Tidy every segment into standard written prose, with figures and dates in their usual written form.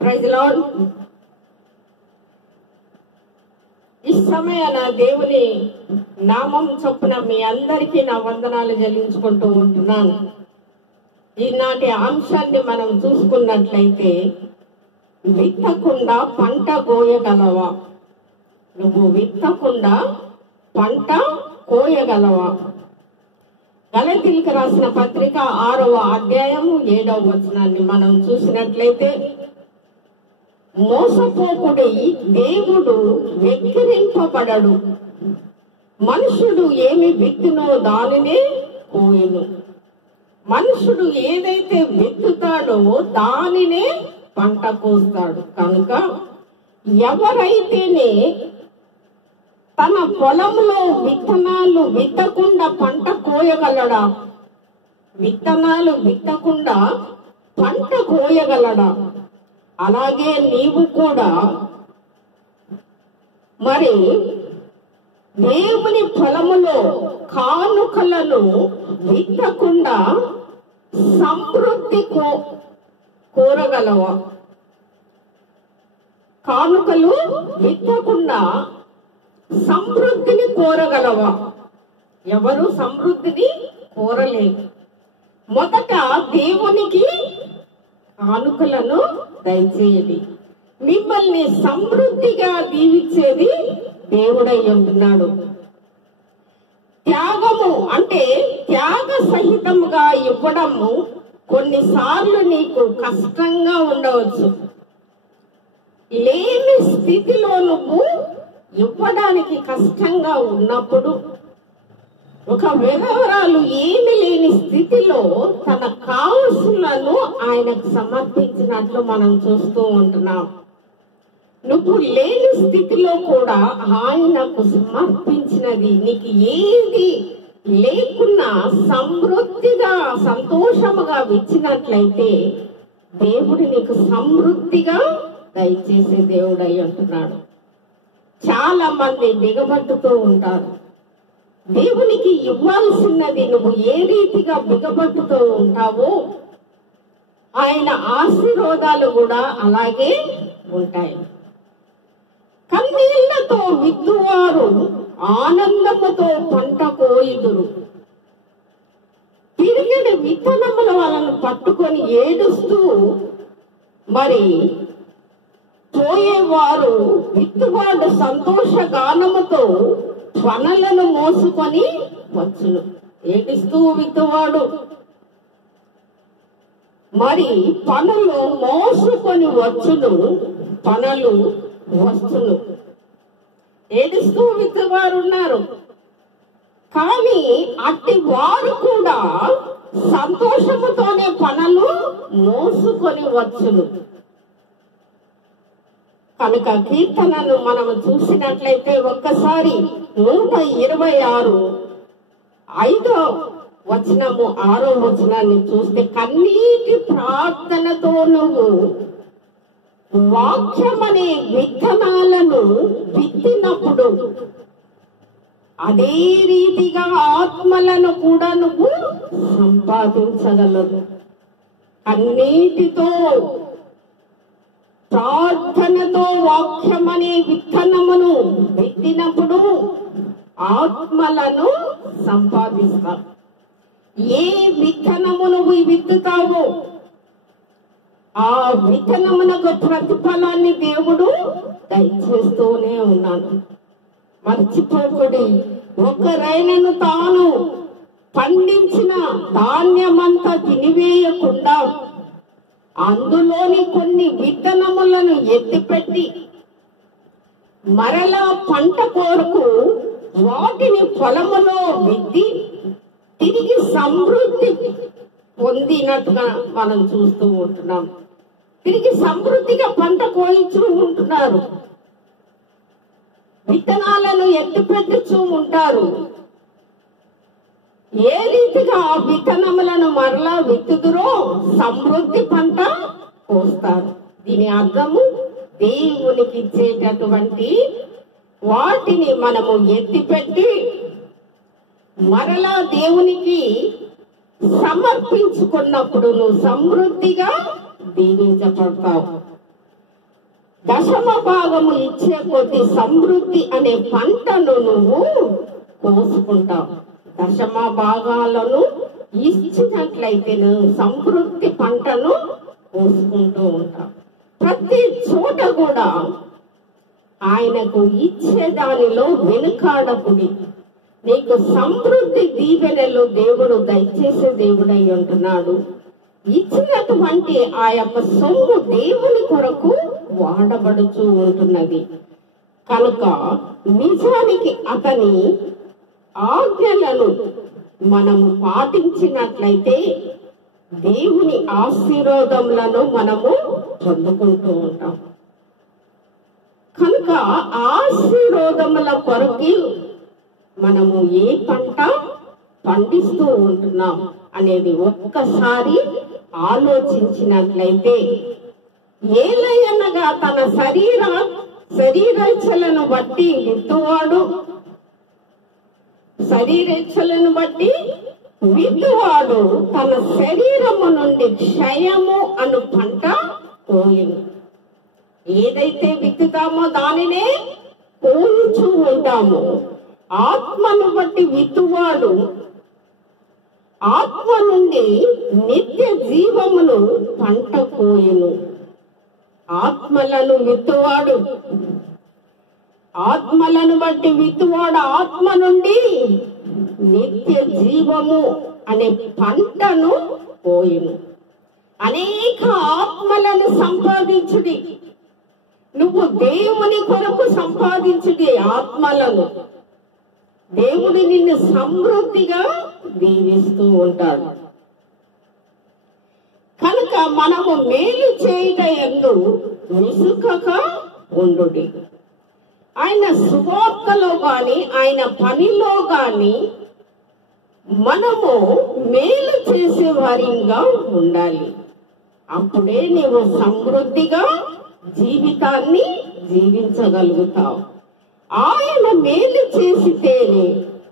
Praise lord. ఈ సమయాన దేవుని నామం చొప్పున మీ అందరికీ నా వందనాలు చెల్లించుకుంటూ ఉంటున్నాను. ఈనాటి అంశాన్ని మనం చూసుకున్నట్లయితే, విత్తకుండా పంట కోయగలవా? నువ్వు విత్తకుండా పంట కోయగలవా? గలతీయులకు రాసిన పత్రిక 6వ అధ్యాయము 7వ వచనాన్ని మనం చూసినట్లయితే, మోసపోకుడి, దేవుడు వెక్కిరింపబడడు, మనుషుడు ఏమి విత్తునో దానినే కోయును. మనుషుడు ఏదైతే విత్తుతాడో దానినే పంట కోస్తాడు. కనుక ఎవరైతేనే తన పొలంలో విత్తనాలు విత్తకుండా పంట కోయగలడా? విత్తనాలు విత్తకుండా పంట కోయగలడా? అలాగే నీవు కూడా మరి దేవుని పొలములో కానుకలను విత్తకుండా సమృద్ధి కోరగలవా? కానుకలు విత్తకుండా సమృద్ధిని కోరగలవా? ఎవరు సమృద్ధిని కోరలేదు. మొదట దేవునికి కానుకలను దయచేయండి. మిమ్మల్ని సమృద్ధిగా దీవించేది దేవుడై ఉంటున్నాడు. త్యాగము అంటే త్యాగ సహితముగా ఇవ్వడము కొన్నిసార్లు నీకు కష్టంగా ఉండవచ్చు. లేని స్థితిలో నువ్వు ఇవ్వడానికి కష్టంగా ఉన్నప్పుడు, ఒక విధవరాలు ఏమి లేని స్థితిలో తన కావలసులను ఆయనకు సమర్పించినట్లు మనం చూస్తూ ఉంటున్నాం. నువ్వు లేని స్థితిలో కూడా ఆయనకు సమర్పించినది, నీకు ఏది లేకున్నా సమృద్ధిగా సంతోషముగా ఇచ్చినట్లయితే దేవుడు నీకు సమృద్ధిగా దయచేసే దేవుడై ఉంటున్నాడు. చాలా మంది బిగబట్టుతూ ఉంటారు. దేవునికి ఇవ్వాల్సినది నువ్వు ఏ రీతిగా బిగబట్టుతూ ఉంటావో ఆయన ఆశీర్వాదాలు కూడా అలాగే ఉంటాయి. కన్నీళ్లతో విత్తువారు ఆనందముతో పంట కోయుదురు. తిరిగిన విత్తనముల వాళ్ళను పట్టుకొని ఏడుస్తూ మరి పోయేవారు, విత్తువాడు సంతోష గానముతో పనులను మోసుకొని వచ్చును. ఏడుస్తూ విత్తువాడు మరి పనులు మోసుకొని వచ్చును, పనులు వస్తును. ఏడుస్తూ విత్తువారు ఉన్నారు, కానీ అట్టి వారు కూడా సంతోషముతోనే పనులు మోసుకొని వచ్చును. కనుక కీర్తనను మనము చూసినట్లయితే ఒక్కసారి 126 5వ వచనము 6వ వచనాన్ని చూస్తే, కన్నీటి ప్రార్థనతో నువ్వు వాక్యమనే విత్తనాలను విత్తినప్పుడు అదే రీతిగా ఆత్మలను కూడా నువ్వు సంపాదించగలవు. కన్నీటితో ప్రార్థనతో వాక్యమనే విత్తనమును విత్తినప్పుడు ఆత్మలను సంపాదిస్తావు. ఏ విత్తనము నువ్వు విత్తుతావో ఆ విత్తనమునకు ప్రతిఫలాన్ని దేవుడు దయచేస్తూనే ఉన్నాడు. మర్చిపోకుడి, ఒకరైనను తాను పండించిన ధాన్యమంతా తినివేయకుండా అందులోని కొన్ని విత్తనములను ఎత్తిపెట్టి మరలా పంట కొరకు వాటిని పొలములో విత్తి తిరిగి సమృద్ధి పొందినట్టుగా మనం చూస్తూ ఉంటున్నాం. తిరిగి సమృద్ధిగా పంట కోయిచూ ఉంటున్నారు, విత్తనాలను ఎత్తిపెట్టుచూ ఉంటారు. ఏ రీతిగా ఆ విత్తనములను మరలా విత్తుదురో సమృద్ధి పంట కోస్తారు. దీని అర్థము దేవునికి ఇచ్చేటటువంటి వాటిని మనము ఎత్తిపెట్టి మరలా దేవునికి సమర్పించుకున్నప్పుడు నువ్వు సమృద్ధిగా దీవించబడతావు. దశమ భాగము ఇచ్చే కొద్ది సమృద్ధి అనే పంటను నువ్వు కోసుకుంటావు. దశమ భాగాలను ఇచ్చినట్లయితే నువ్వు సమృద్ధి పంటను కోసుకుంటూ ఉంటావు. ప్రతి చోట కూడా ఆయనకు ఇచ్చే దానిలో వెనుకాడకుడి. నీకు సమృద్ధి దీవెనలు దేవుడు దయచేసే దేవుడై ఉంటున్నాడు. ఇచ్చినటువంటి ఆ యొక్క సొమ్ము దేవుని కొరకు వాడబడుతూ ఉంటున్నది కనుక నిజానికి అతని ఆజ్ఞలను మనము పాటించినట్లయితే దేవుని ఆశీర్వాదములను మనము పొందుకుంటూ ఉంటాం. కనుక ఆశీర్వాదముల కొరకు మనము ఏ పంట పండిస్తూ ఉంటున్నాం అనేది ఒక్కసారి ఆలోచించినట్లయితే, ఏలయనగా తన శరీరేచ్ఛలను బట్టి విత్తువాడు, శరీరేచ్ఛలను బట్టి విత్తువాడు తన శరీరము నుండి క్షయము అను పంట కోయును. ఏదైతే విత్తుతామో దానినే కోయుచూ ఉంటాము. ఆత్మను బట్టి విత్తువాడు ఆత్మ నుండి నిత్య జీవమును పంట కోయును. ఆత్మలను విత్తువాడు ఆత్మలను బట్టి విత్తువాడు ఆత్మ నుండి నిత్య జీవము అనే పంటను కోయును. అనేక ఆత్మలను సంపాదించుడి. నువ్వు దేవుని కొరకు సంపాదించుడి ఆత్మలను. దేవుడు నిన్ను సమృద్ధిగా దీవిస్తూ ఉంటాడు. కనుక మనము మేలు చేయట యందు విసుకక ఉండుడి. ఆయన సువార్తలో గాని ఆయన పనిలో గాని మనము మేలు చేసే వారిగా ఉండాలి. అప్పుడే నీవు సమృద్ధిగా జీవితాన్ని జీవించగలుగుతావు. ఆయన మేలు చేసితేనే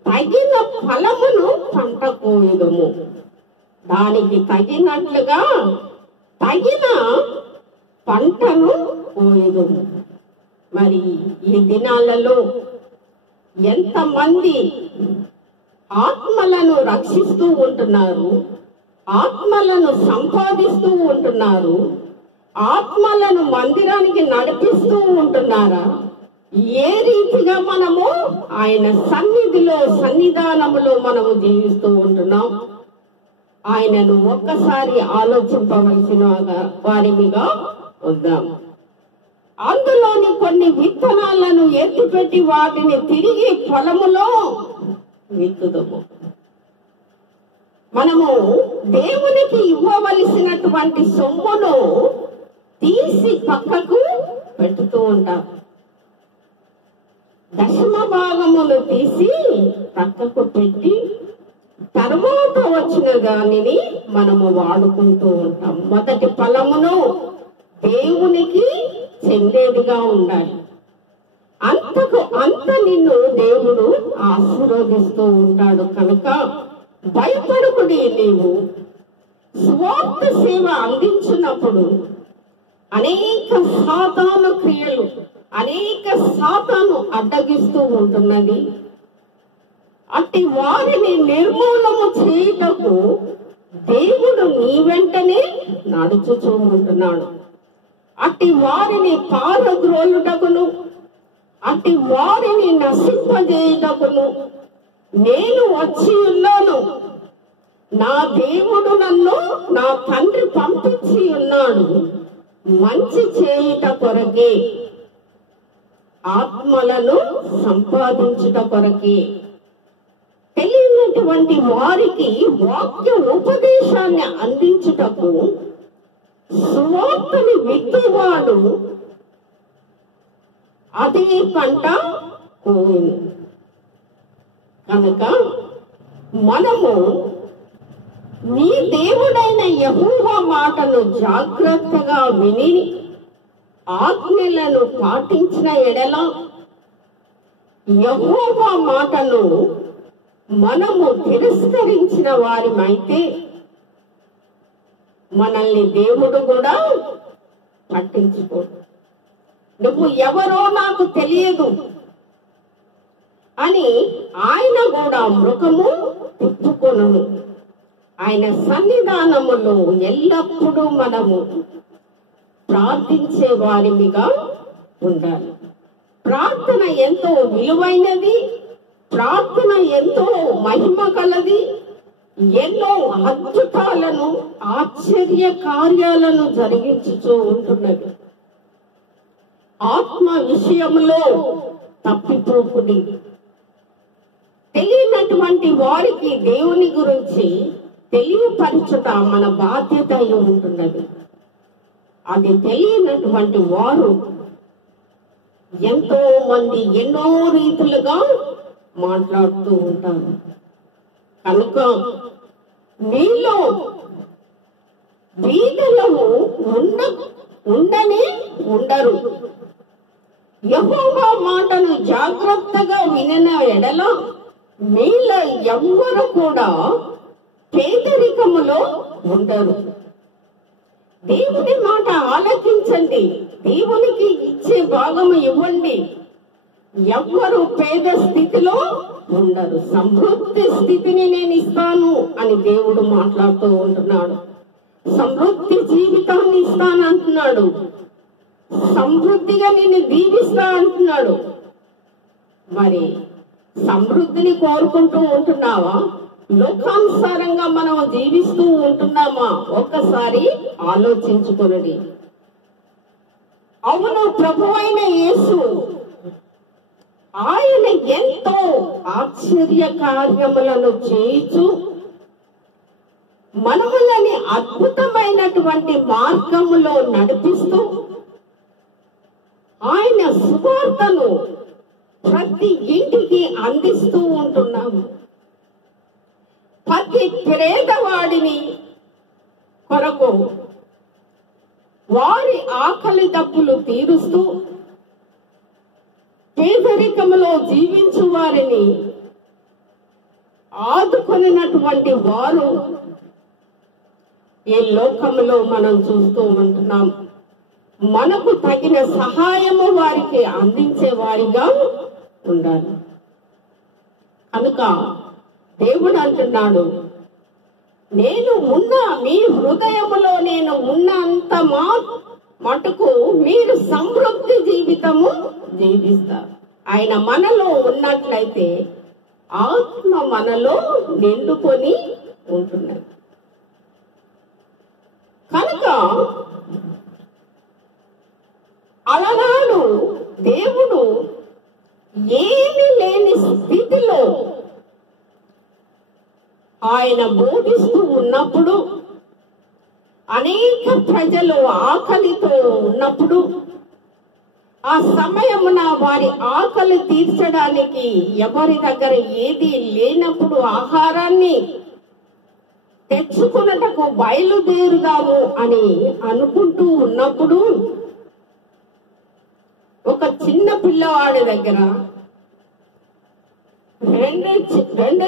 తగిన ఫలమును పంట కోయుదము. దానికి తగినట్లుగా తగిన పంటను కోయుదము. మరి ఈ దినాలలో ఎంతమంది ఆత్మలను రక్షిస్తూ ఉంటున్నారు, ఆత్మలను సంపాదిస్తూ ఉంటున్నారు, ఆత్మలను మందిరానికి నడిపిస్తూ ఉంటున్నారా? ఏ రీతిగా మనము ఆయన సన్నిధానములో మనము జీవిస్తూ ఉంటున్నాం? ఆయనను ఒక్కసారి ఆలోచింపవలసిన వారిగా వద్దాం. అందులోని కొన్ని విత్తనాలను ఎత్తిపెట్టి వాటిని తిరిగి పొలములో విత్తుదము. మనము దేవునికి ఇవ్వవలసినటువంటి సొమ్మును తీసి పక్కకు పెట్టుతూ ఉంటాం. దశమ భాగమును తీసి పక్కకు పెట్టి తర్వాత వచ్చిన దానిని మనము వాడుకుంటూ ఉంటాం. మొదటి ఫలమును దేవునికి చెందేదిగా ఉండాలి. అంతకు అంత నిన్ను దేవుడు ఆశీర్వదిస్తూ ఉంటాడు. కనుక భయపడకుడి. నీవు స్వార్థ సేవ అందించినప్పుడు అనేక సాతాను క్రియలు, అనేక సాతాను అడ్డగిస్తూ ఉంటున్నది. అట్టి వారిని నిర్మూలము చేయుటకు దేవుడు నీ వెంటనే నడుచుచూ ఉంటున్నాడు. అట్టి వారిని పారద్రోలుటకును, అట్టి వారిని నశింపజేయుటకును నేను వచ్చి ఉన్నాను. నా దేవుడు నన్ను నా తండ్రి పంపించి ఉన్నాడు. మంచి చేయుట కొరకే, ఆత్మలను సంపాదించుట కొరకే. తెలియనటువంటి వారికి వాక్య ఉపదేశాన్ని అందించుటకు సువార్తని విత్తువాడు అదే పంట కోయును. కనుక మనము నీ దేవుడైన యెహోవా మాటను జాగ్రత్తగా విని ఆజ్ఞలను పాటించిన ఎడల, యెహోవా మాటను మనము తిరస్కరించిన వారిమైతే మనల్ని దేవుడు కూడా పట్టించుకోడు. నువ్వు ఎవరో నాకు తెలియదు అని ఆయన కూడా ముఖము తిప్పుకొను. ఆయన సన్నిధానములో ఎల్లప్పుడూ మనము ప్రార్థించే వారిగా ఉండాలి. ప్రార్థన ఎంతో విలువైనది, ప్రార్థన ఎంతో మహిమ కలది. ఎన్నో అద్భుతాలను, ఆశ్చర్య కార్యాలను జరిగించుతూ ఉంటున్నది. ఆత్మ విషయంలో తప్పిపోకుడి. తెలియనటువంటి వారికి దేవుని గురించి తెలియపరచుట మన బాధ్యత అయి ఉంటున్నది. అది తెలియనటువంటి వారు ఎంతో మంది ఎన్నో రీతులుగా మాట్లాడుతూ ఉంటారు. కనుక మీలో బీదలు ఉండనే ఉండరు. యెహోవా మాటను జాగ్రత్తగా వినిన ఎడల మీలో ఎవ్వరు కూడా పేదరికములో ఉండరు. దేవుని మాట ఆలకించండి, దేవునికి ఇచ్చే భాగము ఇవ్వండి. ఎవ్వరు పేద స్థితిలో ఉండరు. సమృద్ధి స్థితిని నేను ఇస్తాను అని దేవుడు మాట్లాడుతూ ఉంటున్నాడు. సమృద్ధి జీవితాన్ని ఇస్తాను అంటున్నాడు. సమృద్ధిగా నిన్ను దీవిస్తా అంటున్నాడు. మరి సమృద్ధిని కోరుకుంటూ ఉంటున్నావా? లోకానుసారంగా మనం జీవిస్తూ ఉంటున్నామా? ఒక్కసారి ఆలోచించుకొనండి. అవును, ప్రభువైన యేసు ఆయన ఎంతో ఆశ్చర్య కార్యములను చేయించు మనములని అద్భుతమైనటువంటి మార్గములో నడిపిస్తూ ఆయన సువార్తను ప్రతి ఇంటికి అందిస్తూ ఉంటున్నాము. ప్రతి పేదవాడిని కొరకు వారి ఆకలి దప్పులు తీరుస్తూ పేదరికములో జీవించు వారిని ఆదుకొనినటువంటి వారు ఈ లోకంలో మనం చూస్తూ ఉంటున్నాం. మనకు తగిన సహాయము వారికి అందించే వారిగా ఉండాలి. కనుక దేవుడు అంటున్నాడు, నేను ఉన్నా మీ హృదయములో నేను ఉన్నంత మటుకు మీరు సమృద్ధి జీవితము జీవిస్తారు. ఆయన మనలో ఉన్నట్లయితే ఆత్మ మనలో నిండుకొని ఉంటున్నది. కనుక అలనాడు దేవుడు ఏమీ లేని స్థితిలో ఆయన బోధిస్తూ ఉన్నప్పుడు, అనేక ప్రజలు ఆకలితో ఉన్నప్పుడు, ఆ సమయమున వారి ఆకలి తీర్చడానికి ఎవరి దగ్గర ఏది లేనప్పుడు ఆహారాన్ని తెచ్చుకున్నటకు బయలుదేరుదాము అని అనుకుంటూ ఉన్నప్పుడు, ఒక చిన్న పిల్లవాడి దగ్గర రెండు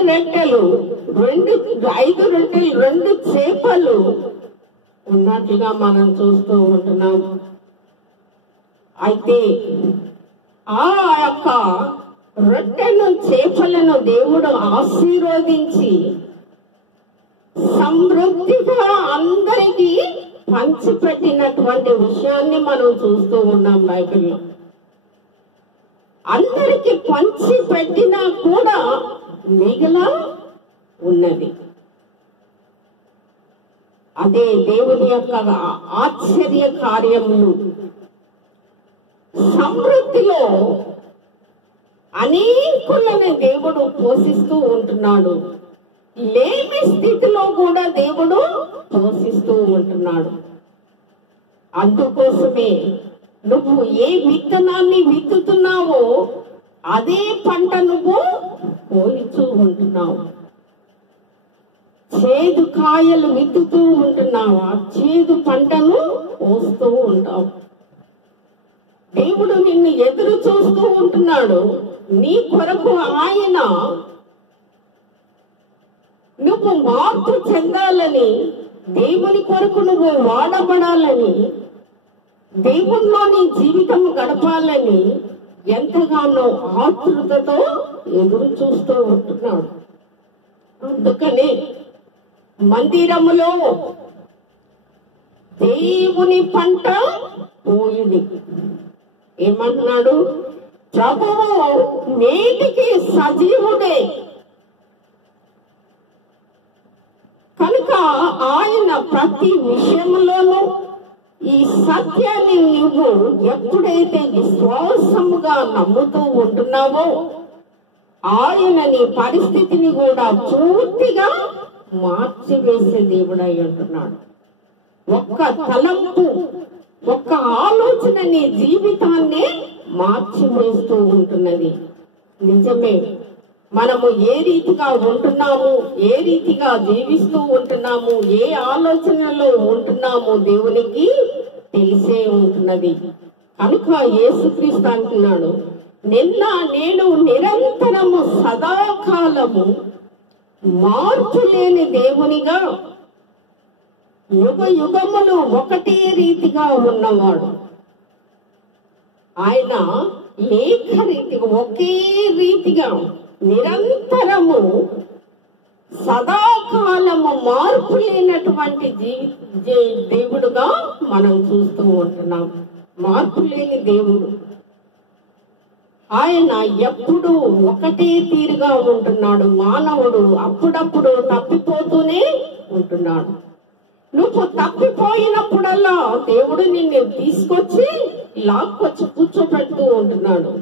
రొట్టెలు, 5 రొట్టెలు, 2 చేపలు ఉన్నట్టుగా మనం చూస్తూ ఉంటున్నాం. అయితే ఆ యొక్క రొట్టెను, చేపలను దేవుడు ఆశీర్వదించి సమృద్ధిగా అందరికీ పంచిపెట్టినటువంటి విషయాన్ని మనం చూస్తూ ఉన్నాం బైబిల్లో. అందరికి పంచి పెట్టినా కూడా మిగిల ఉన్నది. అదే దేవుని యొక్క ఆశ్చర్య కార్యములు. సమృద్ధిలో అనేకులను దేవుడు పోషిస్తూ ఉంటున్నాడు. లేని స్థితిలో కూడా దేవుడు పోషిస్తూ ఉంటున్నాడు. అందుకోసమే నువ్వు ఏ విత్తనాన్ని విత్తుతున్నావో అదే పంట నువ్వు కోయిస్తూ ఉంటున్నావు. చేదు కాయలు విత్తుతూ ఉంటున్నావా? చేదు పంటను కోస్తూ ఉంటావు. దేవుడు నిన్ను ఎదురు చూస్తూ ఉంటున్నాడు. నీ కొరకు ఆయన నువ్వు మార్పు చెందాలని దేవుని కొరకు నువ్వు వాడబడాలని, దేవునిలో నీ జీవితం గడపాలని ఎంతగానో ఆతృతతో ఎదురు చూస్తూ ఉంటున్నాడు. అందుకని మందిరములో దేవుని పంట పోయింది. ఏమంటున్నాడు? ప్రభువు నేటికి సజీవుడే కనుక ఆయన ప్రతి విషయంలోనూ ఈ సత్యాన్ని నువ్వు ఎప్పుడైతే విశ్వాసముగా నమ్ముతూ ఉంటున్నావో ఆయన నీ పరిస్థితిని కూడా పూర్తిగా మార్చివేసే దేవుడై ఉంటున్నాడు. ఒక్క తలంపు, ఒక్క ఆలోచన నీ జీవితాన్ని మార్చివేస్తూ ఉంటున్నది. నిజమే, మనము ఏ రీతిగా ఉంటున్నాము, ఏ రీతిగా జీవిస్తూ ఉంటున్నాము, ఏ ఆలోచనలో ఉంటున్నాము దేవునికి తెలిసే ఉంటున్నది. కనుక యేసుక్రీస్తు అంటున్నాడు, నిన్న నేను నిరంతరము సదాకాలము మార్పు లేని దేవునిగా యుగ యుగములు ఒకటే రీతిగా ఉన్నవాడు. ఆయన ఏకరీతిగా ఒకే రీతిగా నిరంతరము సదాకాలము మార్పు లేనటువంటి దేవుడుగా మనం చూస్తూ ఉంటున్నాం. మార్పు లేని దేవుడు ఆయన ఎప్పుడు ఒకటే తీరుగా ఉంటున్నాడు. మానవుడు అప్పుడప్పుడు తప్పిపోతూనే ఉంటున్నాడు. నువ్వు తప్పిపోయినప్పుడల్లా దేవుడు నిన్ను తీసుకొచ్చి లాక్కొచ్చి కూర్చోబెడుతూ ఉంటున్నాడు,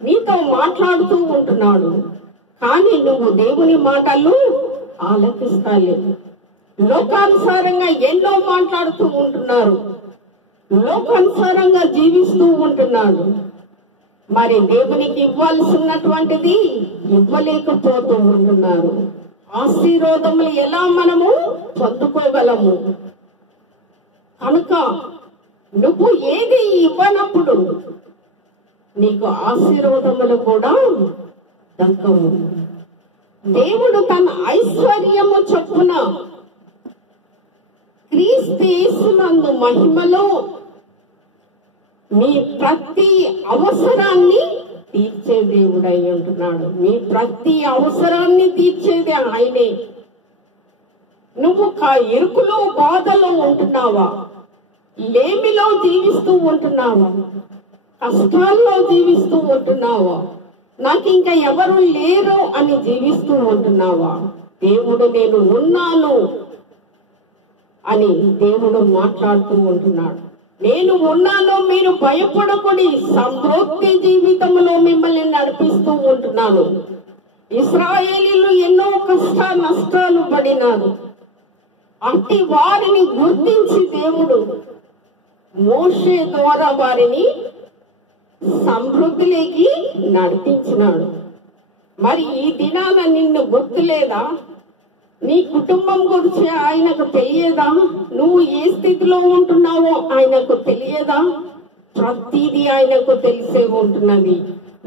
నీతో మాట్లాడుతూ ఉంటున్నాడు. కానీ నువ్వు దేవుని మాటలు ఆలకిస్తాలేవు. లోకానుసారంగా ఎన్నో మాట్లాడుతూ ఉంటున్నారు, లోకానుసారంగా జీవిస్తూ ఉంటున్నాడు. మరి దేవునికి ఇవ్వాల్సినటువంటిది ఇవ్వలేకపోతూ ఉంటున్నారు. ఆశీర్వాదములు ఎలా మనము పొందుకోగలము? కనుక నువ్వు ఏది ఇవ్వనప్పుడు నీకు ఆశీర్వాదములు కూడా దక్కవు. దేవుడు తన ఐశ్వర్యము చొప్పున క్రీస్తు యేసునందు మహిమలో మీ ప్రతి అవసరాన్ని తీర్చే దేవుడై ఉంటున్నాడు. మీ ప్రతి అవసరాన్ని తీర్చేది ఆయనే. నువ్వు ఇరుకులో బాధలో ఉంటున్నావా? లేమిలో జీవిస్తూ ఉంటున్నావా? కష్టాల్లో జీవిస్తూ ఉంటున్నావా? నాకు ఇంకా ఎవరు లేరు అని జీవిస్తూ ఉంటున్నావా? దేవుడు నేను ఉన్నాను అని దేవుడు మాట్లాడుతూ ఉంటున్నాడు. నేను ఉన్నాను, మీరు భయపడకుడి, సమృద్ధి జీవితంలో మిమ్మల్ని నడిపిస్తూ ఉంటున్నాను. ఇశ్రాయేలీయులు ఎన్నో కష్ట నష్టాలు పడినారు. అట్టి వారిని గుర్తించి దేవుడు మోషే ద్వారా వారిని సమృద్ధిలోకి నడిపించినాడు. మరి ఈ దినాన నిన్ను గుర్తులేదా? నీ కుటుంబం గురించి ఆయనకు తెలియదా? నువ్వు ఏ స్థితిలో ఉంటున్నావో ఆయనకు తెలియదా? ప్రతిదీ ఆయనకు తెలిసే ఉంటున్నది.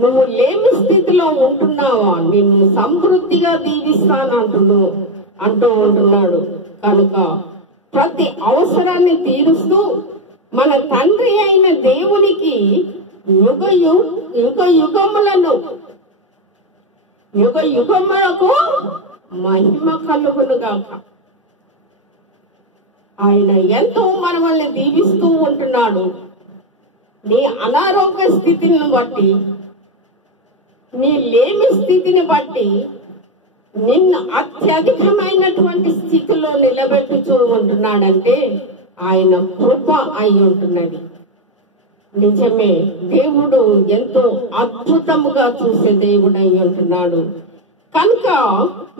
నువ్వు లేమి స్థితిలో ఉంటున్నావా? నిన్ను సమృద్ధిగా దీవిస్తాను అంటూ ఉంటున్నాడు. కనుక ప్రతి అవసరాన్ని తీరుస్తూ మన తండ్రి అయిన దేవునికి యుగ యుగములకు మహిమ కలుగునుగాక. ఆయన ఎంతో మనల్ని దీవిస్తూ ఉంటున్నాడు. నీ అనారోగ్య స్థితిని బట్టి, నీ లేమి స్థితిని బట్టి నిన్ను అత్యధికమైనటువంటి స్థితిలో నిలబెట్టుచూ ఉంటున్నాడంటే ఆయన కృప అయి ఉంటున్నది. నిజమే, దేవుడు ఎంతో అద్భుతముగా చూసే దేవుడు అయి ఉంటున్నాడు. కనుక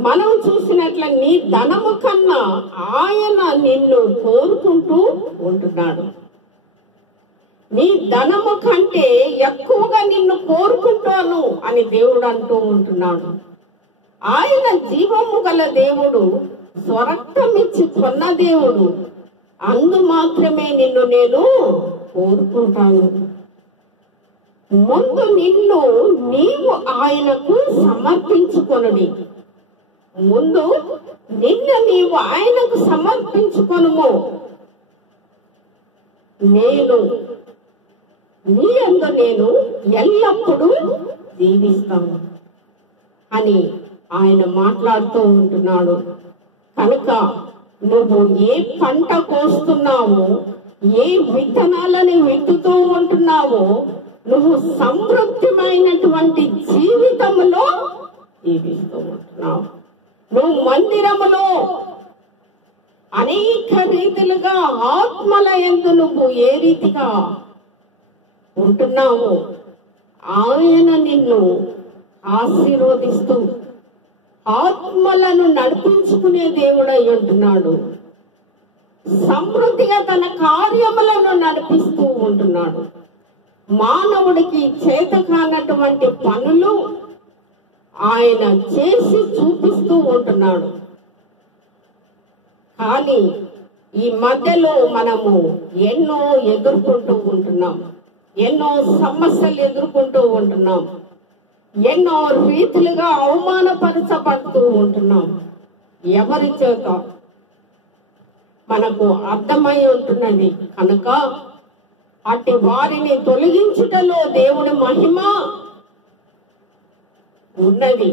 మనం చూసినట్ల నీ ధనము కన్నా ఆయన నిన్ను కోరుకుంటూ ఉంటున్నాడు. నీ ధనము కంటే ఎక్కువగా నిన్ను కోరుకుంటాను అని దేవుడు అంటూ ఉంటున్నాడు. ఆయన జీవము గల దేవుడు, స్వరక్తమిచ్చి కొన్న దేవుడు. అందు మాత్రమే నిన్ను నేను కోరుకుంటాను. ముందు నిన్ను నీవు ఆయనకు సమర్పించుకొనుడి. ముందు నిన్ను నీవు ఆయనకు సమర్పించుకొనుము, నేను నీ యందు నేను ఎల్లప్పుడూ జీవిస్తాను అని ఆయన మాట్లాడుతూ ఉంటున్నాడు. కనుక నువ్వు ఏ పంట కోస్తున్నావో, ఏ విత్తనాలని విత్తుతూ ఉంటున్నావో, నువ్వు సమృద్ధిమైనటువంటి జీవితంలో జీవిస్తూ ఉంటున్నావు. నువ్వు మందిరములో అనేక రీతిలుగా ఆత్మల యందు నువ్వు ఏ రీతిగా ఉంటున్నావో ఆయన నిన్ను ఆశీర్వదిస్తూ ఆత్మలను నడిపించుకునే దేవుడై ఉంటున్నాడు. సమృద్ధిగా తన కార్యములను నడిపిస్తూ ఉంటున్నాడు. మానవుడికి చేత కానటువంటి పనులు ఆయన చేసి చూపిస్తూ ఉంటున్నాడు. కానీ ఈ మధ్యలో మనము ఎన్నో ఎదుర్కొంటూ ఉంటున్నాం, ఎన్నో సమస్యలు ఎదుర్కొంటూ ఉంటున్నాం, ఎన్నో రీతిలుగా అవమానపరచబడుతూ ఉంటున్నాం. ఎవరి చేత మనకు అర్థమై ఉంటున్నది కనుక అట్టి వారిని తొలగించుటలో దేవుని మహిమ ఉన్నది.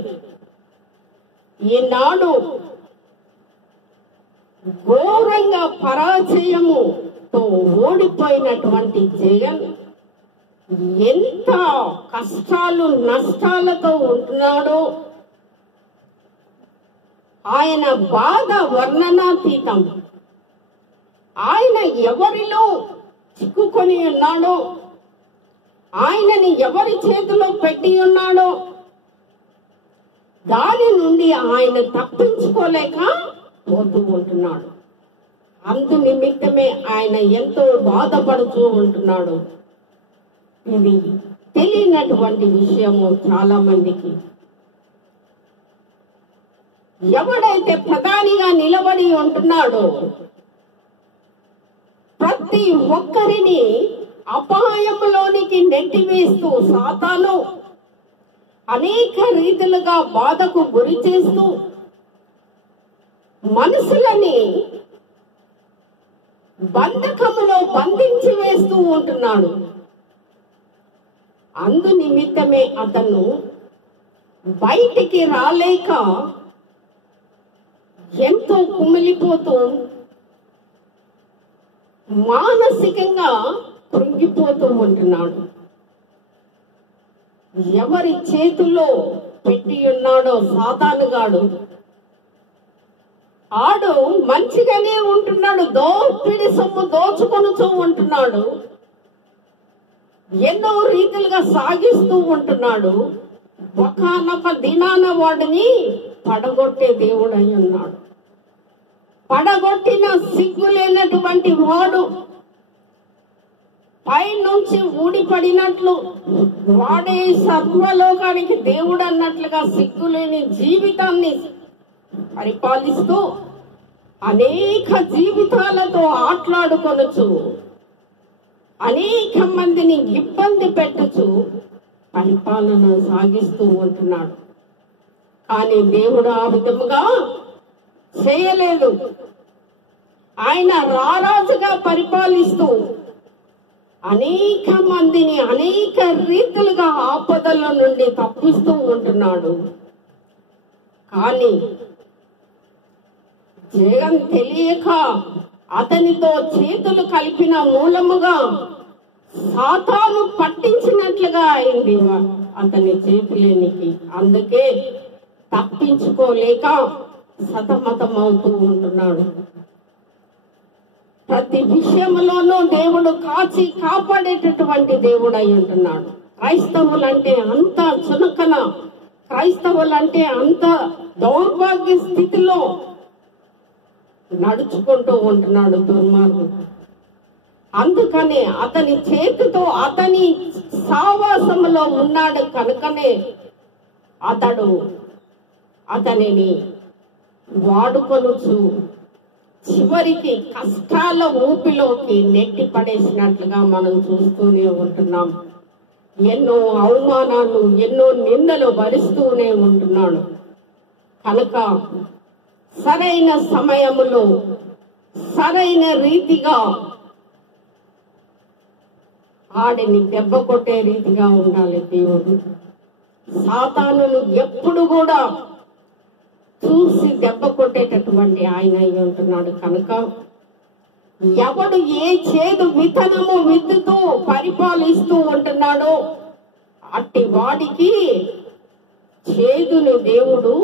ఈనాడు ఘోరంగా పరాజయముతో ఓడిపోయినటువంటి జగన్ ఎంత కష్టాలు నష్టాలతో ఉంటున్నాడో ఆయన బాధ వర్ణనాతీతం. ఆయన ఎవరిలో చిక్కుకొని ఉన్నాడో, ఆయనని ఎవరి చేతిలో పెట్టి ఉన్నాడో దాని నుండి ఆయన తప్పించుకోలేక పోతూ ఉంటున్నాడు. అందు నిమిత్తమే ఆయన ఎంతో బాధపడుతూ ఉంటున్నాడు. ఇది తెలియనటువంటి విషయము చాలా మందికి. ఎవడైతే ప్రధానిగా నిలబడి ఉంటున్నాడో ప్రతి ఒక్కరిని అపాయంలోనికి నెట్టివేస్తూ సాతాను అనేక రీతిలుగా బాధకు గురి చేస్తూ మనుషులని బంధకములో బంధించి వేస్తూ ఉంటున్నాడు. అందు నిమిత్తమే అతను బయటికి రాలేక ఎంతో కుమిలిపోతూ మానసికంగా కృంగిపోతూ ఉంటున్నాడు. ఎవరి చేతుల్లో పెట్టి ఉన్నాడో సాతానుగాడు, ఆడు మంచిగానే ఉంటున్నాడు, దోపిడి సొమ్ము దోచుకొనుచూ ఉంటున్నాడు, ఎన్నో రీతిలుగా సాగిస్తూ ఉంటున్నాడు. ఒకానొక దినాన వాడిని పడగొట్టే దేవుడై ఉన్నాడు. పడగొట్టిన సిగ్గులేనటువంటి వాడు పైనుంచి ఊడిపడినట్లు వాడే సర్వలోకానికి దేవుడు అన్నట్లుగా సిగ్గులేని జీవితాన్ని పరిపాలిస్తూ అనేక జీవితాలతో ఆటలాడుకొనుచు అనేక మందిని ఇబ్బంది పెట్టుచు పరిపాలన సాగిస్తూ ఉంటున్నాడు. కానీ దేవుడు ఆ విధముగా చేయలేదు. ఆయన రారాజుగా పరిపాలిస్తూ అనేక మందిని అనేక రీతులుగా ఆపదల నుండి తప్పిస్తూ ఉంటున్నాడు. కానీ జగన్ తెలియక అతనితో చేతులు కలిపిన మూలముగా సాతాను పట్టించినట్లుగా అయింది అతని చేతులేనికి. అందుకే తప్పించుకోలేక సతమతమవుతూ ఉంటున్నాడు. ప్రతి విషయంలోనూ దేవుడు కాచి కాపాడేటటువంటి దేవుడు అయి ఉంటున్నాడు. క్రైస్తవులంటే అంత చునకన, క్రైస్తవులంటే అంత దౌర్భాగ్య స్థితిలో నడుచుకుంటూ ఉంటున్నాడు దుర్మార్గుడు. అందుకనే అతని చేతితో అతని సావాసములో ఉన్నాడు కనుకనే అతడు అతనిని వాడుకొనుచు చివరికి కష్టాల ఊపిలోకి నెట్టి పడేసినట్లుగా మనం చూస్తూనే ఉంటున్నాం. ఎన్నో అవమానాలు, ఎన్నో నిందలు భరిస్తూనే ఉంటున్నాడు. కనుక సరైన సమయములో సరైన రీతిగా ఆడిని దెబ్బ కొట్టే రీతిగా ఉండాలి దేవుడు. సాతానును ఎప్పుడు కూడా చూసి దెబ్బ కొట్టేటటువంటి ఆయన అయి ఉంటున్నాడు. కనుక ఎవడు ఏ చేదు విత్తనము విత్తుతూ పరిపాలిస్తూ ఉంటున్నాడో అట్టి వాడికి చేదును దేవుడు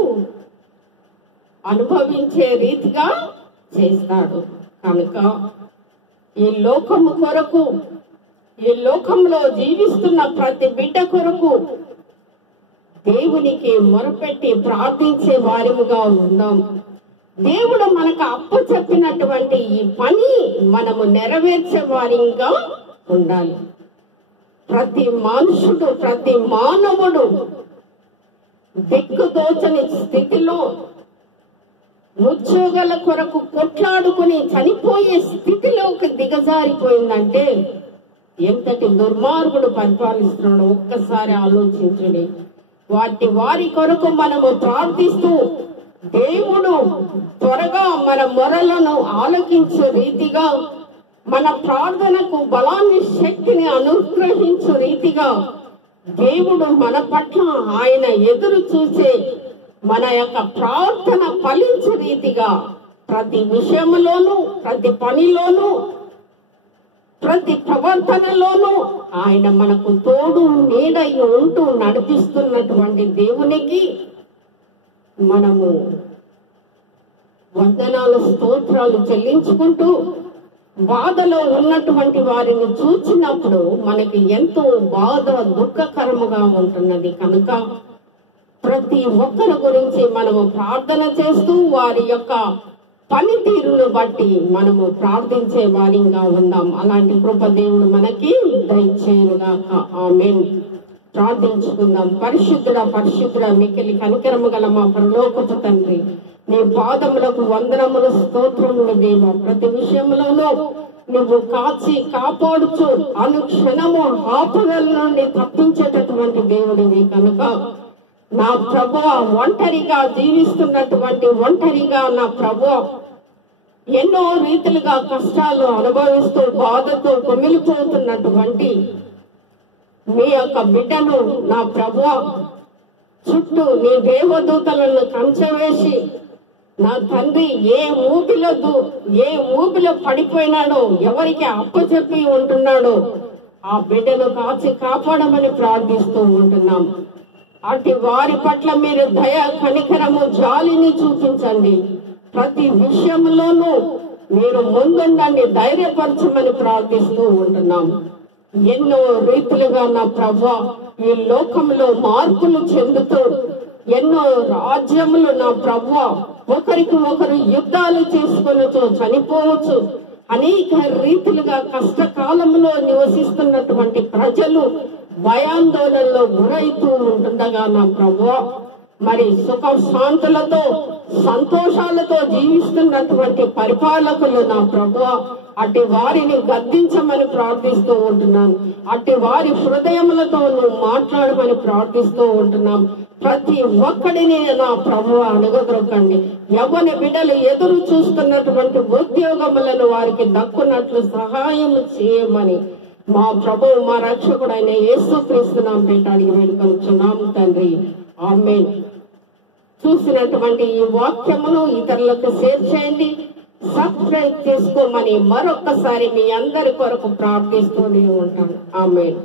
అనుభవించే రీతిగా చేస్తాడు. కనుక ఈ లోకము కొరకు, ఈ లోకంలో జీవిస్తున్న ప్రతి బిడ్డ కొరకు దేవునికి మొరపెట్టి ప్రార్థించే వారిగా ఉందాం. దేవుడు మనకు అప్పచెప్పినటువంటి ఈ పని మనము నెరవేర్చే వారిగా ఉండాలి. ప్రతి మనుషుడు, ప్రతి మానవుడు దిక్కుదోచని స్థితిలో ఉద్యోగాల కొరకు కొట్లాడుకుని చనిపోయే స్థితిలోకి దిగజారిపోయిందంటే ఎంతటి దుర్మార్గుడు పరిపాలిస్తున్నాడో ఒక్కసారి ఆలోచించండి. వారి కొరకు మనము ప్రార్థిస్తూ దేవుడు త్వరగా మన మొరలను ఆలకించే రీతిగా, మన ప్రార్థనకు బలాన్ని, శక్తిని అనుగ్రహించే రీతిగా దేవుడు మన పట్ల ఆయన ఎదురు చూసే మన యొక్క ప్రార్థన ఫలించే రీతిగా ప్రతి విషయంలోనూ, ప్రతి పనిలోనూ, ప్రతి ప్రవర్తనలోనూ ఆయన మనకు తోడు నీడై ఉంటూ నడిపిస్తున్నటువంటి దేవునికి మనము వందనాలు, స్తోత్రాలు చెల్లించుకుంటూ బాధలో ఉన్నటువంటి వారిని చూసినప్పుడు మనకి ఎంతో బాధ, దుఃఖకరముగా ఉంటున్నది. కనుక ప్రతి ఒక్కరి గురించి మనము ప్రార్థన చేస్తూ వారి యొక్క పనితీరును బట్టి మనము ప్రార్థించే వారిగా ఉందాం. అలాంటి కృప దేవుడు మనకి దయచేయునుగాక. ఆమేన్. ప్రార్థించుకుందాం. పరిశుద్ధుడ, పరిశుద్ధుడ, మిక్కిలి కనికరము గల మా పరలోకపు తండ్రి, నీ పాదములకు వందనములు, స్తోత్రములు దేవా. ప్రతి విషయంలోనూ నువ్వు కాచి కాపాడుచు అనుక్షణము ఆపదల నుండి తప్పించేటటువంటి దేవుడివి. కనుక నా ప్రభువా, ఒంటరిగా జీవిస్తున్నటువంటి, ఒంటరిగా నా ప్రభువా ఎన్నో రీతిలుగా కష్టాలు అనుభవిస్తూ బాధతో కుమిలిపోతున్నటువంటి మీ యొక్క బిడ్డను నా ప్రభువా చుట్టూ నీ దేవదూతలను కంచెవేసి నా తండ్రి ఏ ఊపిలో పడిపోయినాడో, ఎవరికి అప్పచెప్పి ఉంటున్నాడో ఆ బిడ్డను కాచి కాపాడమని ప్రార్థిస్తూ ఉంటున్నాం. అటు వారి పట్ల మీరు దయ, కనికరము, జాలిని చూపించండి. ప్రతి విషయంలోనూ మీరు ముందుండండి, ధైర్యపరచమని ప్రార్థిస్తూ ఉంటున్నాం. ఎన్నో రీతులుగా నా ప్రభువా ఈ లోకంలో మార్పులు చెందుతూ ఎన్నో రాజ్యములు నా ప్రభువా ఒకరికి ఒకరు యుద్ధాలు చేసుకొనొచ్చు, చనిపోవచ్చు. అనేక రీతిలుగా కష్టకాలంలో నివసిస్తున్నటువంటి ప్రజలు భయాందోళనలో గురైతూ ఉంటుండగా నా ప్రభువా మరి సుఖ శాంతులతో, సంతోషాలతో జీవిస్తున్నటువంటి పరిపాలకులు నా ప్రభువా అట్టి వారిని గద్దించమని ప్రార్థిస్తూ ఉంటున్నాను. అట్టి వారి హృదయములతో నువ్వు మాట్లాడమని ప్రార్థిస్తూ ఉంటున్నాం. ప్రతి ఒక్కడిని నా ప్రభువా అణగద్రొక్కండి. యవ్వన బిడ్డలు ఎదురు చూస్తున్నటువంటి ఉద్యోగములను వారికి దక్కునట్లు సహాయం చేయమని మా ప్రభువు, మా రక్షకుడైన యేసుక్రీస్తు నామమున పేట అడిగి వేడుకొనుచున్నాము తండ్రి. ఆమేన్. చూసినటువంటి ఈ వాక్యమును ఇతరులకు షేర్ చేయండి, సబ్స్క్రైబ్ చేసుకోమని మరొక్కసారి మీ అందరి కొరకు ప్రార్థిస్తూనే ఉంటాను. ఆమేన్.